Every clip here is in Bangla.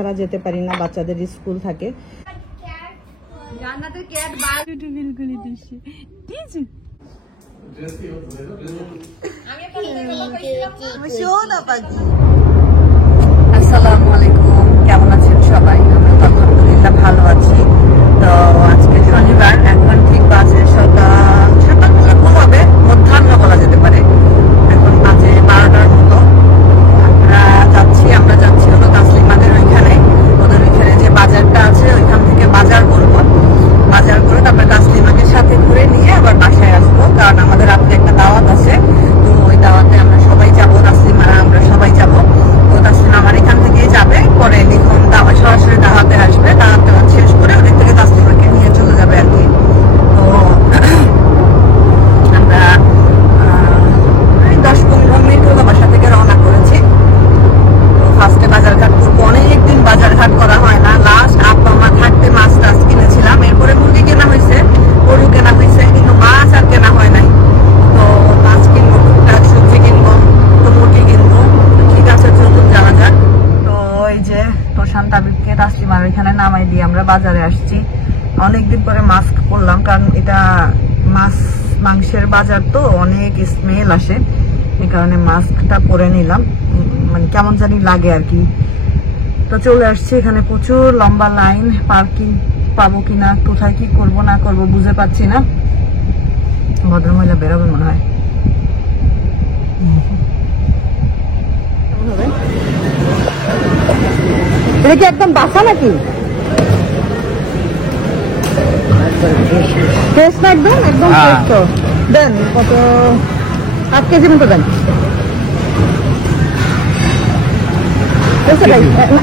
ছাড়া যেতে পারি না, বাচ্চাদের স্কুল থাকে। আসসালামু আলাইকুম, কেমন আছেন সবাই? আমরা আলহামদুলিল্লাহ ভালো আছি। তো আজকে শনিবার, এখন ঠিক বাজে সকাল হবে মধ্যাহ্ন বলা যেতে পারে, এখন বাজে 12টার মতো। আমরা যাচ্ছি হলো তাসলিমাদের ওইখানে, ওদের ওইখানে যে বাজারটা আছে ওইখান থেকে বাজার করবো। বাজার করে তারপরে তাসলিমাকে সাথে ঘুরে নিয়ে আবার বাসায় আসবো, কারণ আমাদের রাত্রে একটা দাওয়াত আছে। তো ওই দাওয়াতে আমরা সবাই যাবো, তাসলিমারা আমরা সবাই যাবো। তো তাসলিমা আমার এখান থেকেই যাবে, পরে লিখন দাওয়াত সরাসরি দাওয়াতে আসবে, দাওয়াত শেষ করে ওদের থেকে তাসলিমাকে নিয়ে চলে যাবে আর কি। তো আমরা 10-15 মিনিট হলো বাসা থেকে রওনা করেছি। তো ফার্স্টে বাজারঘাট করবো, অনেকদিন বাজারঘাট করা হয় না। লাস্ট আব্বা মা থাকতে মাছ টাছ কিনেছিলাম, এরপরে মুরগি কেনা হয়েছে, গরু কেনা হয়েছে, কিন্তু মাছ আর কেনা হয় নাই। তো মাছ কিনবো, টুকটাক সবজি কিনবো, তো মুরগি কিনবো। ঠিক আছে, চলুন যাওয়া যাক। তো এই যে প্রশান্ত আবিবকে তাসলিমার এখানে নামাই দিয়ে আমরা বাজারে আসছি। অনেকদিন পরে মাস্ক পরলাম, কারণ এটা মাছ মাংসের বাজার, তো অনেক স্মেল আসে, এই কারণে মাস্কটা পরে নিলাম, মানে কেমন জানি লাগে আর কি। তো চলে আসছি, এখানে প্রচুর লম্বা লাইন, পার্কিং পাবো কিনা, কোথায় কি করব না করব বুঝে পাচ্ছি না। ভদ্রমহিলা বেরোবে মনে হয়। এটা কি একদম বাসা নাকি? ফ্রেশ না একদম? একদম ফ্রেশ তো দেন। কত 8 কেজি মতো দেন।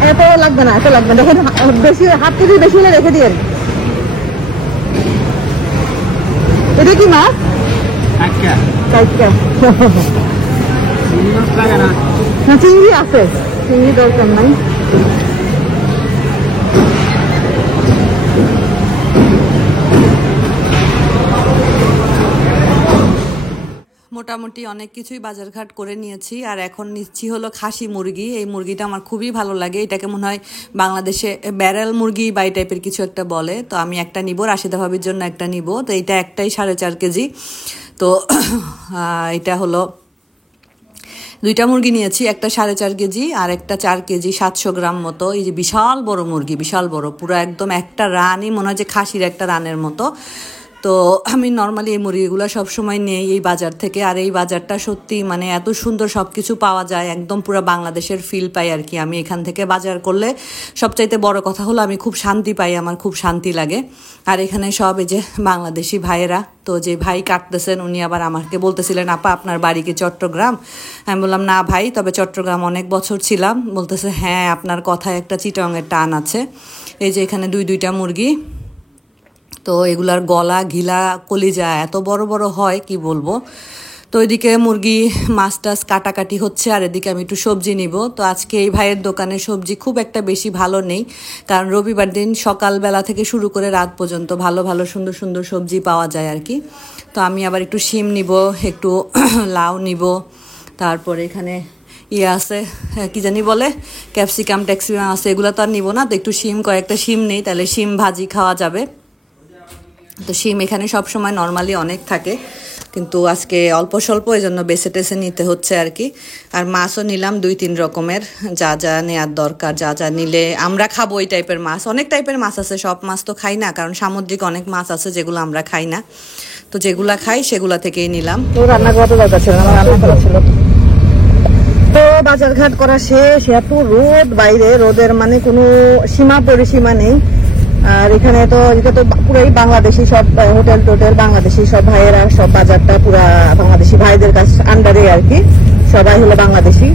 এত লাগবে না, এত লাগবে না, দেখুন বেশি 8 কেজি বেশি হলে রেখে দিয়ে। এটা কি মাছ? চিংড়ি আছে, চিংড়ি দরকার নাই। মোটামুটি অনেক কিছুই বাজারঘাট করে নিয়েছি, আর এখন নিচ্ছি হলো খাসি মুরগি। এই মুরগিটা আমার খুবই ভালো লাগে, এটাকে মনে হয় বাংলাদেশে ব্যারেল মুরগি বা এই টাইপের কিছু একটা বলে। তো আমি একটা নিব, রাশিদা ভাবির জন্য একটা নিব। তো এটা একটাই 4.5 কেজি। তো এটা হলো 2টা মুরগি নিয়েছি, একটা 4.5 কেজি আর একটা 4 কেজি 700 গ্রাম মতো। এই যে বিশাল বড় মুরগি, বিশাল বড়, পুরো একদম একটা রানই মনে হয় যে খাসির একটা রানের মতো। তো আমি নর্মালি এই মুরগিগুলো সবসময় নেই এই বাজার থেকে। আর এই বাজারটা সত্যি মানে এত সুন্দর, সব কিছু পাওয়া যায়, একদম পুরো বাংলাদেশের ফিল পাই আর কি। আমি এখান থেকে বাজার করলে সবচাইতে বড় কথা হলো আমি খুব শান্তি পাই, আমার খুব শান্তি লাগে। আর এখানে সব এই যে বাংলাদেশি ভাইয়েরা, তো যে ভাই কাটতেছেন উনি আবার আমাকে বলতেছিলেন, আপা আপনার বাড়ি কি চট্টগ্রাম? আমি বললাম না ভাই, তবে চট্টগ্রাম অনেক বছর ছিলাম। বলতেছে হ্যাঁ, আপনার কথায় একটা চিটাংয়ের টান আছে। এই যে এখানে 2টা মুরগি, তো এগুলার গলা ঘিলা কলিজা এত বড় বড় হয় কি বলবো। তো এদিকে মুরগি মাছ টাছ কাটাকাটি হচ্ছে, আর এদিকে আমি একটু সবজি নিব। তো আজকে এই ভাইয়ের দোকানে সবজি খুব একটা বেশি ভালো নেই, কারণ রবিবার দিন সকালবেলা থেকে শুরু করে রাত পর্যন্ত ভালো ভালো সুন্দর সুন্দর সবজি পাওয়া যায় আর কি। তো আমি আবার একটু শিম নিব, একটু লাউ নিব, তারপরে এখানে আছে কি জানি বলে ক্যাপসিকাম ট্যাক্সিকাম আছে, এগুলো তো আর নিব না। তো একটু শিম, কয়েকটা শিম নেই, তাহলে শিম ভাজি খাওয়া যাবে। তো শিম এখানে সবসময় নর্মালি অনেক থাকে, কিন্তু আজকে অল্প স্বল্প, এই জন্য বেছে টেছে নিতে হচ্ছে আর কি। আর মাছও নিলাম 2-3 রকমের, যা যা নেওয়ার দরকার, যা যা নিলে আমরা খাবো ওই টাইপের মাছ। অনেক টাইপের মাছ আছে, সব মাছ তো খাই না, কারণ সামুদ্রিক অনেক মাছ আছে যেগুলো আমরা খাই না। তো যেগুলা খাই সেগুলা থেকেই নিলাম। তো রান্না করা দরকার ছিল, আমার রান্না করা ছিল। তো বাজারঘাট করা শেষ, এত রোদ বাইরে, রোদের মানে কোনো সীমা পরিসীমা নেই। আর এখানে তো এটা তো পুরাই বাংলাদেশি সব হোটেল টোটেল, বাংলাদেশি সব ভাইয়েরা, সব বাজারটা পুরা বাংলাদেশি ভাইদের কাছে আন্ডারে আর কি, সবাই হলো বাংলাদেশি।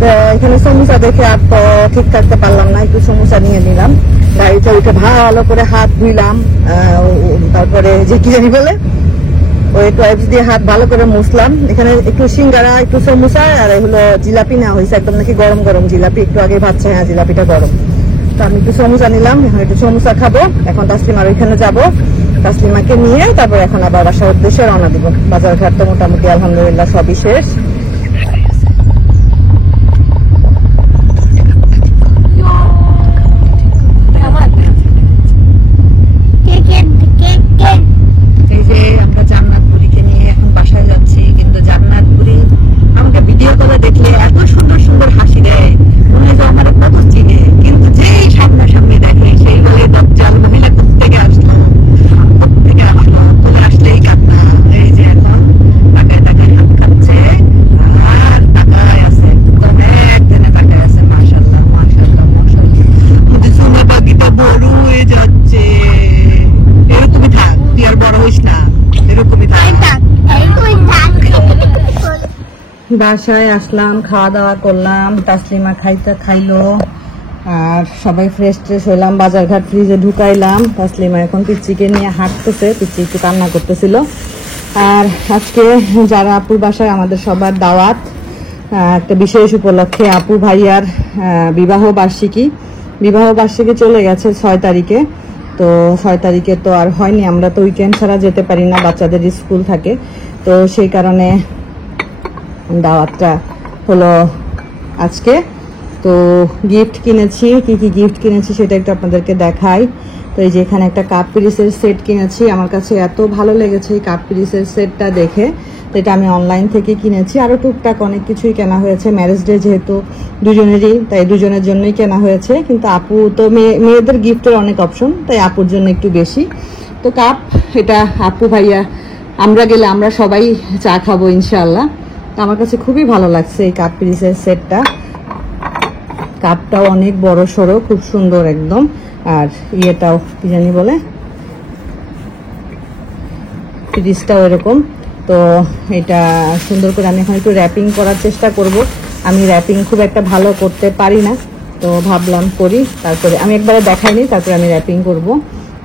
তো এখানে সমুচা দেখে আর তো ঠিক থাকতে পারলাম না, একটু সমুচা নিয়ে নিলাম। গাড়িতে উঠে ভালো করে হাত ধুইলাম, তারপরে যে কি জানি বলে ওই টয়েপস দিয়ে হাত ভালো করে মুছলাম। এখানে একটু সিঙ্গারা, একটু সমুচা, আর হলো জিলাপি নেওয়া হয়েছে, একদম নাকি গরম গরম জিলাপি, একটু আগে ভাবছে হ্যাঁ জিলাপিটা গরম। তো আমি একটু সমুচা নিলাম, এখন একটু সমুচা খাবো। এখন তাসলিমার ওইখানে যাবো, তাসলিমাকে নিয়ে তারপর এখন আবার বাসার উদ্দেশ্যে রওনা দিব। বাজারঘাট তো মোটামুটি আলহামদুলিল্লাহ সবই শেষ। বাসায় আসলাম, খাওয়া দাওয়া করলাম, তাসলিমা খাইলো, আর সবাই ফ্রেশ ট্রেশ হইলাম, বাজার ঘাট ফ্রিজে ঢুকাইলাম। তাসলিমা এখন পিচ্চিকে নিয়ে হাঁটতেছে, পিচ্চি একটু কান্না করতেছিল। আর আজকে যারা আপুর বাসায় আমাদের সবার দাওয়াত, একটা বিশেষ উপলক্ষে আপু ভাইয়ার বিবাহ বার্ষিকী চলে গেছে 6 তারিখে। তো 6 তারিখে তো আর হয়নি, আমরা তো উইকেন্ড ছাড়া যেতে পারি না, বাচ্চাদের স্কুল থাকে। তো সেই কারণে দাওয়াতটা হলো আজকে। তো গিফট কিনেছি, কি গিফট কিনেছি সেটা একটু আপনাদেরকে দেখাই। তো এই যে এখানে একটা কাপ পিরিসের সেট কিনেছি, আমার কাছে এত ভালো লেগেছে এই কাপ পিরিসের সেটটা দেখে। তো এটা আমি অনলাইন থেকে কিনেছি, আরও টুকটাক অনেক কিছুই কেনা হয়েছে, ম্যারেজ ডে যেহেতু দুজনেরই, তাই দুজনের জন্যই কেনা হয়েছে। কিন্তু আপু তো মেয়েদের গিফটের অনেক অপশন, তাই আপুর জন্য একটু বেশি। তো কাপ, এটা আপু ভাইয়া আমরা গেলে আমরা সবাই চা খাবো ইনশাআল্লাহ। তো আমার কাছে খুবই ভালো লাগছে এই কাপ পিরিসের সেটটা। কাপটাও অনেক বড় সড়ো, খুব সুন্দর একদম। আর ইয়েটাও কি জানি বলে, পিরিসটাও এরকম। তো এটা সুন্দর করে আমি এখন একটু র্যাপিং করার চেষ্টা করব। আমি র্যাপিং খুব একটা ভালো করতে পারি না, তো ভাবলাম করি, তারপরে আমি একবারে দেখাইনি, তারপরে আমি র্যাপিং করব।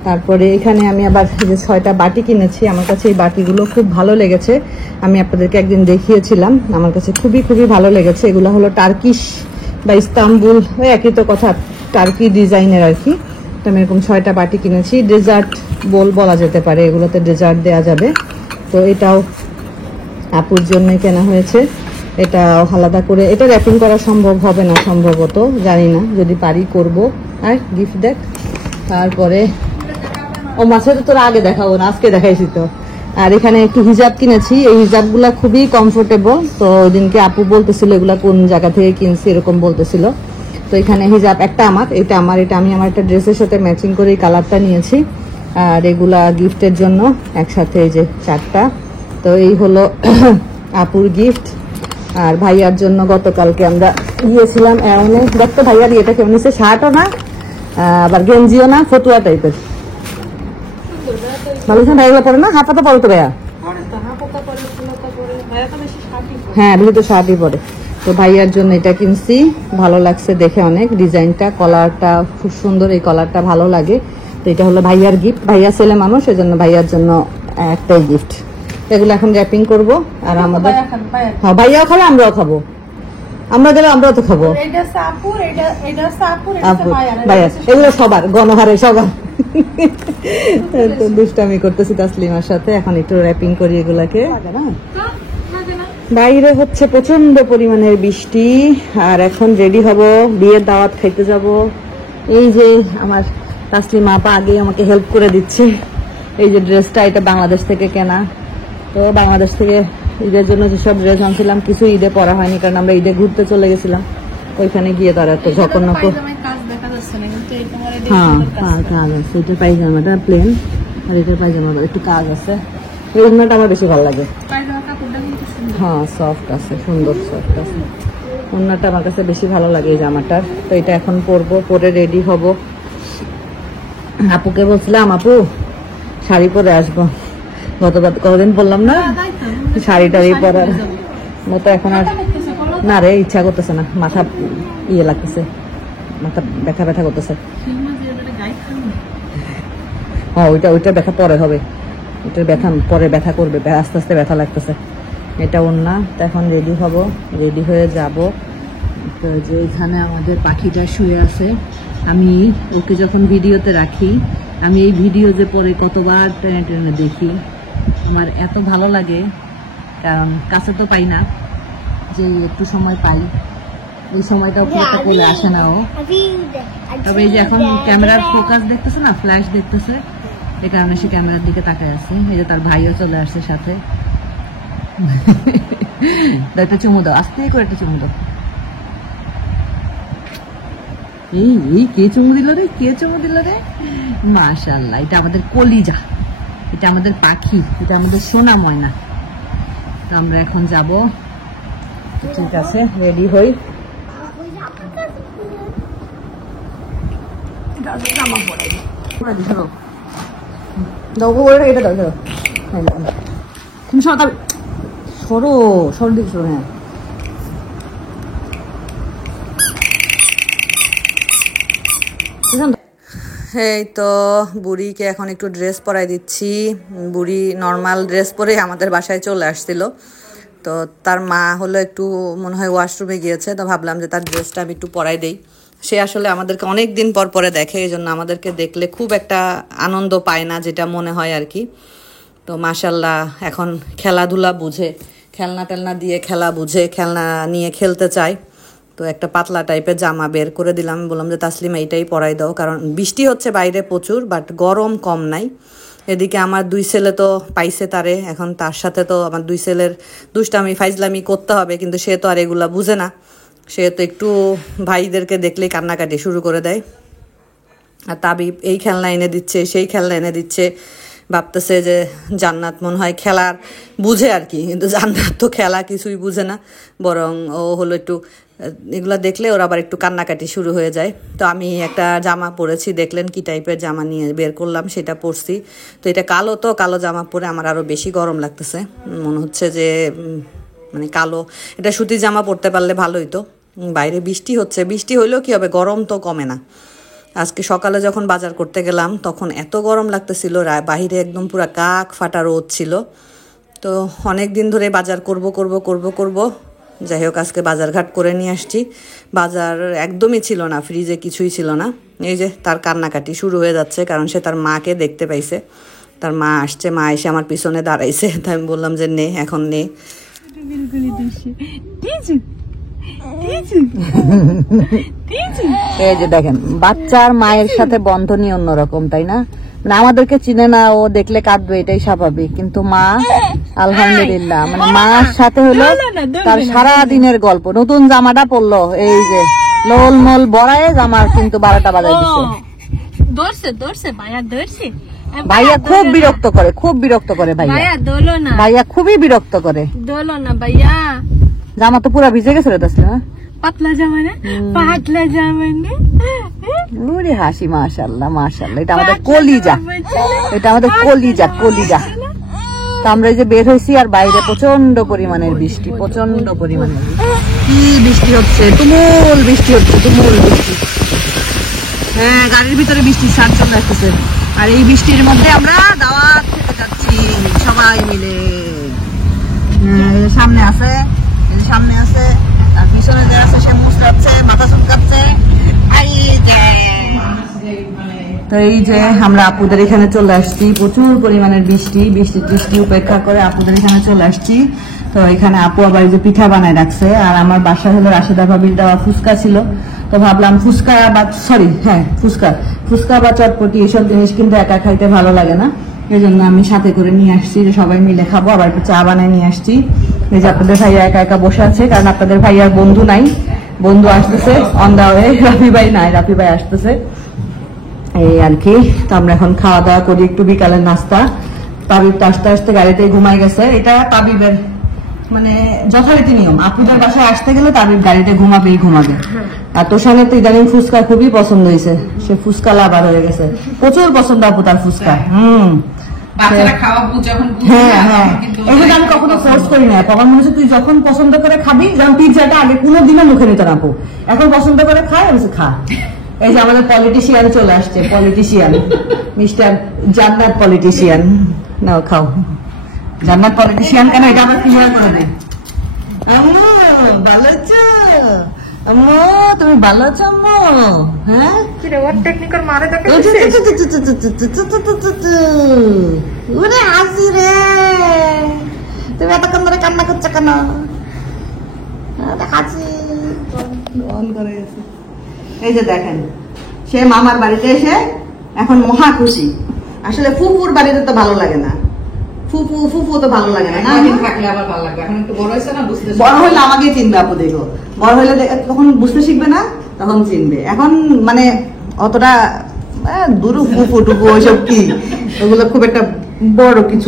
তারপরে এখানে আমি আবার যে 6টা বাটি কিনেছি, আমার কাছে এই বাটিগুলো খুব ভালো লেগেছে। আমি আপনাদেরকে একদিন দেখিয়েছিলাম, আমার কাছে খুবই ভালো লেগেছে। এগুলো হলো টার্কিশ বা ইস্তাম্বুল, ওই একই তো কথা, টার্কি ডিজাইনের আর কি। তো আমি এরকম 6টা বাটি কিনেছি, ডেজার্ট বোল বলা যেতে পারে, এগুলোতে ডেজার্ট দেওয়া যাবে। তো এটাও আপুর জন্য কেনা হয়েছে। এটা আলাদা করে, এটা র্যাপিং করা সম্ভব হবে না সম্ভবত, জানি না, যদি পারি করব। আর গিফট দেখ, তারপরে ও মাছের তো তোরা আগে দেখাবো না, আজকে দেখাইছি তো। আর এখানে একটু হিজাব কিনেছি, এই হিজাবগুলা খুবই কমফোর্টেবল। তো ওই দিনকে আপু বলতেছিল এগুলা কোন জায়গা থেকে কিনছি এরকম বলতেছিল। তো এখানে হিজাব একটা এটা আমি আমার একটা ড্রেসের সাথে ম্যাচিং করে এই কালারটা নিয়েছি। আর এগুলা গিফটের জন্য একসাথে, এই যে 4টা। তো এই হলো আপুর গিফট। আর ভাইয়ার জন্য গতকালকে আমরা গিয়েছিলাম এমন, দেখতো ভাইয়ার ইয়েটা কেমন নিচ্ছে, শার্টও না আবার গেঞ্জিও না, ফতুয়া টাইপের। ভালো ভাইগুলো পরে না, হাফাতা পরে তো ভাইয়া, হ্যাঁ বেশি তো শার্টই পরে। তো ভাইয়ার জন্য এটা কিনছি, ভালো লাগছে দেখে অনেক, ডিজাইনটা, কলারটা খুব সুন্দর, এই কলারটা ভালো লাগে। তো এটা হলো ভাইয়ার গিফট, ভাইয়া ছেলে মানুষ, এজন্য ভাইয়ার জন্য একটাই গিফট। এগুলো এখন র্যাপিং করব। আর আমাদের হ্যাঁ ভাইয়াও খাবে, আমরাও খাবো, আমরা গেলে আমরাও তো খাবো। ভাইয়া এগুলো সবার, গণহারে সবার। দুষ্টামি করতেছি তাসলিমার সাথে, এখন একটু র্যাপিং করি এগুলাকে। বাইরে হচ্ছে প্রচন্ড পরিমাণের বৃষ্টি, আর এখন রেডি হব, বিয়ের দাওয়াত খাইতে যাব। এই যে আমার তাসলিমা আপা আগে আমাকে হেল্প করে দিচ্ছে। এই যে ড্রেসটা, এটা বাংলাদেশ থেকে কেনা। তো বাংলাদেশ থেকে ঈদের জন্য যেসব ড্রেস আনছিলাম, কিছু ঈদে পরা হয়নি, কারণ আমরা ঈদে ঘুরতে চলে গেছিলাম। ওইখানে গিয়ে তারা তো জঘন্য, হ্যাঁ কাজ আছে। এটা পায়জামাটা প্লেন, আর এটার পায়জামা একটু কাজ আছে। এই ওড়নাটা আমার বেশি ভালো লাগে, হ্যাঁ সফট আছে, সুন্দর সফট আছে ওড়নাটা, আমার কাছে বেশি ভালো লাগে এই জামাটার। তো এটা এখন পরবো, পরে রেডি হব। আপুকে বলছিলাম আপু শাড়ি পরে আসবো, কতদিন বললাম না শাড়ি টাড়ি পরার মতো, এখন আর না রে, ইচ্ছা করতেছে না, মাথা ইয়ে লাগতেছে, মাথা ব্যথা করতেছে। হ্যাঁ ওইটা ব্যথা পরে হবে, ওইটার ব্যথা পরে ব্যথা করবে, আস্তে আস্তে ব্যথা লাগতেছে। এটা ওড়না। তো এখন রেডি হব, রেডি হয়ে যাব। তো যে এখানে আমাদের পাখিটা শুয়ে আছে, আমি ওকে যখন ভিডিওতে রাখি, আমি এই ভিডিও যে পরে কতবার টেনে টেনে দেখি, আমার এত ভালো লাগে, কারণ কাছে তো পাই না, যে একটু সময় পাই, এই সময়টাও খুব একটা কোলে আসে না ও। তবে এই যে এখন ক্যামেরার ফোকাস দেখতেছে না, ফ্ল্যাশ দেখতেছে, এই কারণে সে ক্যামেরার দিকে তাকায় আছে। এই যে তার ভাইও চলে আসছে সাথে। একটা চুমু দাও, আস্তে করে একটা চুমু দাও। এই কে চুমু দিল রে, মাশাআল্লাহ। এটা আমাদের কলিজা, এটা আমাদের পাখি, এটা আমাদের সোনা ময়না। তো আমরা এখন যাব, ঠিক আছে রেডি হই। তুমি সরো দিকে সরো, হ্যাঁ এই তো বুড়িকে এখন একটু ড্রেস পরাই দিচ্ছি। বুড়ি নর্মাল ড্রেস পরে আমাদের বাসায় চলে আসছিল, তো তার মা হলো একটু মনে হয় ওয়াশরুমে গিয়েছে, তো ভাবলাম যে তার ড্রেসটা আমি একটু পরাই দেই। সে আসলে আমাদেরকে অনেক দিন পর পরে দেখে, এই জন্য আমাদেরকে দেখলে খুব একটা আনন্দ পায় না, যেটা মনে হয় আর কি। তো মাশাল্লাহ এখন খেলাধুলা বুঝে, খেলনা টেলনা দিয়ে খেলা বুঝে, খেলনা নিয়ে খেলতে চায়। তো একটা পাতলা টাইপের জামা বের করে দিলাম, বললাম যে তাসলিমা এইটাই পরাই দাও, কারণ বৃষ্টি হচ্ছে বাইরে প্রচুর, বাট গরম কম নাই। এদিকে আমার 2 ছেলে তো পাইছে তারে, এখন তার সাথে তো আমার 2 ছেলের দুষ্টামি ফাইজলামি করতে হবে, কিন্তু সে তো আর এগুলা বুঝে না। সে তো একটু ভাইদেরকে দেখলেই কান্নাকাটি শুরু করে দেয়। আর তাবিব এই খেলনা এনে দিচ্ছে, সেই খেলনা এনে দিচ্ছে, ভাবতেছে যে জান্নাত মনে হয় খেলার বুঝে আর কি, কিন্তু জান্নাত তো খেলা কিছুই বুঝে না, বরং ও হলো একটু এগুলো দেখলে ওর আবার একটু কান্নাকাটি শুরু হয়ে যায়। তো আমি একটা জামা পরেছি, দেখলেন কি টাইপের জামা নিয়ে বের করলাম, সেটা পরছি। তো এটা কালো, তো কালো জামা পরে আমার আরও বেশি গরম লাগতেছে, মনে হচ্ছে যে মানে কালো এটা সুতির জামা পরতে পারলে ভালোই। তো বাইরে বৃষ্টি হচ্ছে, বৃষ্টি হইলেও কি হবে, গরম তো কমে না। আজকে সকালে যখন বাজার করতে গেলাম তখন এত গরম লাগতেছিল, বাহিরে একদম পুরো কাক ফাটা রোদ ছিল। তো অনেক দিন ধরে বাজার করব, যাই হোক আজকে বাজারঘাট করে নিয়ে আসছি। বাজার একদমই ছিল না, ফ্রিজে কিছুই ছিল না। এই যে তার কান্নাকাটি শুরু হয়ে যাচ্ছে, কারণ সে তার মাকে দেখতে পাইছে, তার মা আসছে, মা এসে আমার পিছনে দাঁড়াইছে। তাই আমি বললাম যে নে, এখন নে। এই যে দেখেন বাচ্চার মায়ের সাথে বন্ধনই অন্যরকম, তাই না? মানে আমাদেরকে চিনে না, ও দেখলে কাঁদবে, এটাই স্বাভাবিক, কিন্তু মা আলহামদুলিল্লাহ মানে মার সাথে হলো তার সারা দিনের গল্প। নতুন জামাটা পরলো, এই যে লোল মোল বড়ায় জামা, কিন্তু 12টা বাজায় দিচ্ছে। ভাইয়া খুব বিরক্ত করে, খুব বিরক্ত করে ভাইয়া, ভাইয়া খুবই বিরক্ত করে। জামা তো পুরা ভিজে গেছে রে তাসলিমা, পাতলা জামা না, পাতলা জামা না। ওরে হাসি, মাশাআল্লাহ মাশাআল্লাহ, এটা আমাদের কলিজা, এটা আমাদের কলিজা কলিজা। তো আমরা এই যে বের হয়েছি, আর বাইরে প্রচন্ড পরিমাণের বৃষ্টি, প্রচন্ড পরিমাণের কি বৃষ্টি হচ্ছে, তুমুল বৃষ্টি হচ্ছে, তুমুল বৃষ্টি। হ্যাঁ, গাড়ির ভিতরে বৃষ্টির ছাট চলে আসতেছে। আর এই বৃষ্টির মধ্যে আমরা দাওয়াত খেতে যাচ্ছি সবাই মিলে। সামনে আছে, সামনে আছে, আর পিছনে যে আছে সে মুছড়াচ্ছে, মাথা চুলকাচ্ছে। তো এই যে আমরা আপুদের এখানে চলে আসছি, প্রচুর পরিমাণের বৃষ্টি, বৃষ্টি উপেক্ষা করে আপুদের এখানে চলে আসছি। তো এখানে আপু আবার যে পিঠা বানায় রাখছে, আর আমার বাসা হলো রাশেদা ভাবির দেওয়া ফুচকা ছিল। তো ভাবলাম ফুচকা বা ফুচকা বা চটপটি এসব জিনিস কিন্তু একা খাইতে ভালো লাগে না, এই জন্য আমি সাথে করে নিয়ে আসছি যে সবাই মিলে খাবো। আবার একটু চা বানায় নিয়ে আসছি। এই যে আপনাদের ভাইয়া একা একা বসে আছে, কারণ আপনাদের ভাইয়ার বন্ধু নাই, বন্ধু আসতেছে অন দা ওয়ে, রাফি ভাই নাই, রাফি ভাই আসতেছে, এই আর কি। তো আমরা এখন খাওয়া দাওয়া করি, একটু বিকালের নাস্তা। তাবিব তো আসতে আসতে গাড়িতে ঘুমাই গেছে, এটা তাবিবের মানে যথারীতি নিয়ম, আপুদের বাসায় আসতে গেলে তাবিব গাড়িতে ঘুমাবেই ঘুমাবে। আর তোষানের তো ইদানিং ফুচকা খুবই পছন্দ হয়েছে, সে ফুচকা লাভার হয়ে গেছে, প্রচুর পছন্দ আপু তার ফুচকা। হ্যাঁ হ্যাঁ, এই জন্য আমি কখনো ফোর্স করি না, তখন মনে হচ্ছে তুই যখন পছন্দ করে খাবি, যেমন পিৎজাটা আগে কোনোদিনও মুখে নিত না আপু, এখন পছন্দ করে খায়, আমি খা। এই যে আমাদের পলিটিশিয়ান চলে আসছে, পলিটিশিয়ান মিস্টার জান্নাত পলিটিশিয়ান, নাও খাও। জান্নাত পলিটিশিয়ান কেন, এটা আমরা ক্লিয়ার করে দেয়। আম্মু ভালো আছো? আম্মু তুমি ভালো আছো? আম্মু হ্যাঁ, ওরে হাসি রে, তুমি এতক্ষণ ধরে কান্না করছো কেন? হাসি অন করে গেছে। এই যে দেখেন, সে মামার বাড়িতে এসে এখন মহা খুশি। আসলে ফুপুর বাড়িতে তো ভালো লাগে না, ফুপু তো ভালো লাগে না, থাকলে আবার ভালো লাগবে। এখন একটু বড় হয়েছে না, বড় হইলে আমাকে চিনবে আপু, দেখো বড় হইলে তখন বুঝতে শিখবে না, তখন চিনবে। এখন মানে অতটা দুরু ফুপু টুপু ওইসব কি, ওগুলো খুব একটা বড় কিছু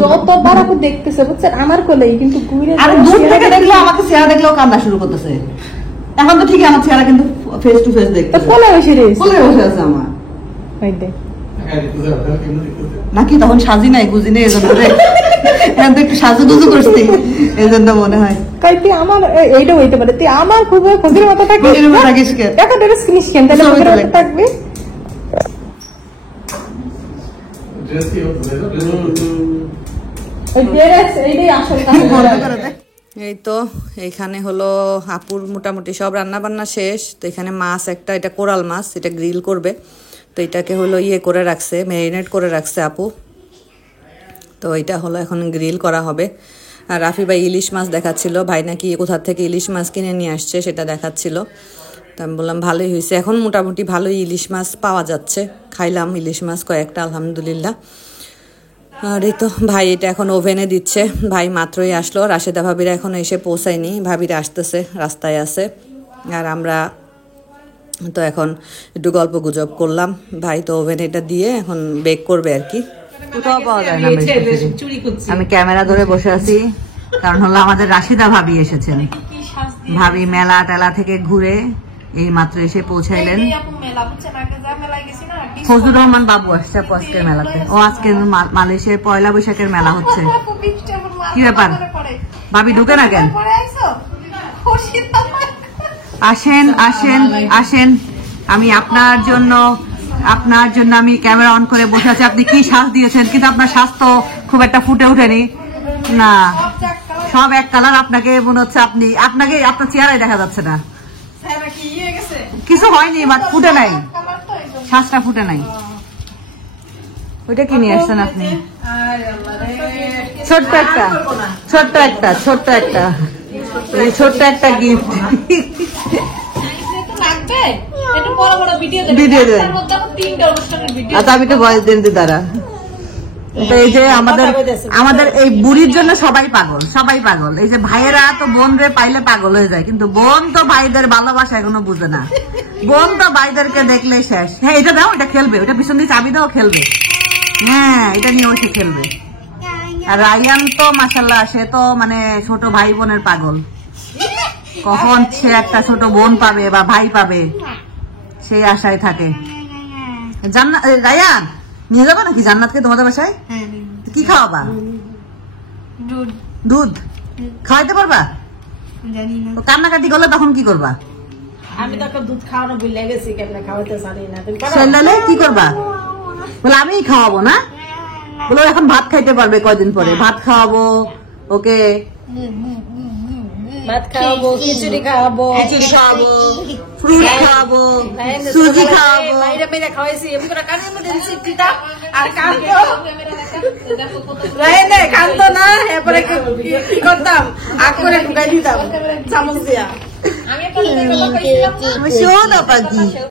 দেখতেছে বুঝছেন আমার কোলেই, কিন্তু আর দূর থেকে দেখলে আমাকে চেহারা দেখলেও কান্না শুরু করতেছে। এখন তো ঠিকই আমার চেহারা কিন্তু ফেস টু ফেস দেখতে, কোলে বসে আছে আমার নাকি, তখন সাজি নাই গুজি নেই, এজন্য একটু সাজু গুজু করছি, এই জন্য মনে হয় তাই তুই আমার এইটা হইতে পারে, তুই আমার খুব খোঁজের মতো থাকিস, এখন এটা স্ক্রিন তাহলে থাকবে। এই তো এইখানে হলো আপুর মোটামুটি সব রান্না বান্না শেষ। তো এখানে মাছ একটা, এটা কোরাল মাছ, এটা গ্রিল করবে। তো এটাকে হলো ইয়ে করে রাখছে, ম্যারিনেট করে রাখছে আপু। তো এটা হলো এখন গ্রিল করা হবে। আর রাফি ভাই ইলিশ মাছ দেখাচ্ছিল, ভাই নাকি কোথা থেকে ইলিশ মাছ কিনে নিয়ে আসছে সেটা দেখাচ্ছিল। তো আমি বললাম ভালোই হয়েছে, এখন মোটামুটি ভালোই ইলিশ মাছ পাওয়া যাচ্ছে। খাইলাম ইলিশ মাছ কয়েকটা, আলহামদুলিল্লাহ। আর এই তো ভাই এটা এখন ওভেনে দিচ্ছে। ভাই মাত্রই আসলো, রাশেদা ভাবিরা এখনো এসে পৌঁছায়নি, ভাবিরা আসতেছে, রাস্তায় আছে। আর আমরা তো এখন একটু গল্প গুজব করলাম। ভাই তো ওভেনে এটা দিয়ে এখন বেক করবে আর কি। আমি ক্যামেরা ধরে বসে আছি, কারণ হলো আমাদের রাশিদা ভাবি এসেছেন। ভাবি মেলা টেলা থেকে ঘুরে এই মাত্র এসে পৌঁছাইলেন। ফজলুর রহমান বাবু আসছে আজকের মেলাতে। ও আজকে মালয়েশিয়ার পয়লা বৈশাখের মেলা হচ্ছে। কি ব্যাপার ভাবি, ঢুকে না কেন? আসেন আসেন আসেন, আমি আপনার জন্য আমি ক্যামেরা অন করে বসে আছি। আপনি কি শ্বাস দিয়েছেন, কিন্তু আপনার শ্বাস তো খুব একটা ফুটে ওঠেনি না, সব এক কালার। আপনাকে মনে হচ্ছে আপনাকে আপনার চেহারাই দেখা যাচ্ছে না। কিছু হয়নি, বাট ফুটে নাই, শ্বাসটা ফুটে নাই। ওইটা কি নিয়ে আসছেন আপনি? ছোট্ট একটা গিফট। ভিডিও দেন। আচ্ছা আমি তো ভয়েস দিন দ্বারা। এই যে আমাদের এই বুড়ির জন্য সবাই পাগল। এই যে ভাইয়েরা তো বোন রে পাইলে পাগল হয়ে যায়, কিন্তু বোন তো ভাইদের ভালোবাসা এখনো বুঝে না। বোন তো ভাইদেরকে দেখলে শেষ। হ্যাঁ এটা দাও, এটা খেলবে, ওটা পিছন দিয়ে চাবি দাও, খেলবে। হ্যাঁ এটা নিয়ে ওসে খেলবে। আর রায়ান তো মাশাআল্লাহ, সে তো মানে ছোট ভাই বোনের পাগল। কখন সে একটা ছোট বোন পাবে বা ভাই পাবে সেই আশায় থাকে। জান্নাত, রায়ান নিয়ে যাবো নাকি জান্নাতকে তোমাদের বাসায়? কি খাওয়াবা? দুধ খাওয়াইতে পারবা? কান্নাকাটি করলে তখন কি করবা? আমি তো দুধ খাওয়ানো ভুলে গেছি, কেমনে খাওয়াতে জানি না। কি করবা? বলে আমি খাওয়াবো না, বলে এখন ভাত খাইতে পারবে কয়দিন পরে, ভাত খাওয়াবো ওকে, ভাত খাওয়াবো, খিচুড়ি খাওয়াবো, ফ্রুট খাওয়াবো, সুজি খাওয়াবো। বাইরে বাইরে খাওয়াইছি, এমন করে কানের মধ্যে দিছি পিঠা আর কানতো না। এরপরে কি করতাম, আগ করে ঢুকাই দিতাম চামচ দিয়া। শোন পাখি।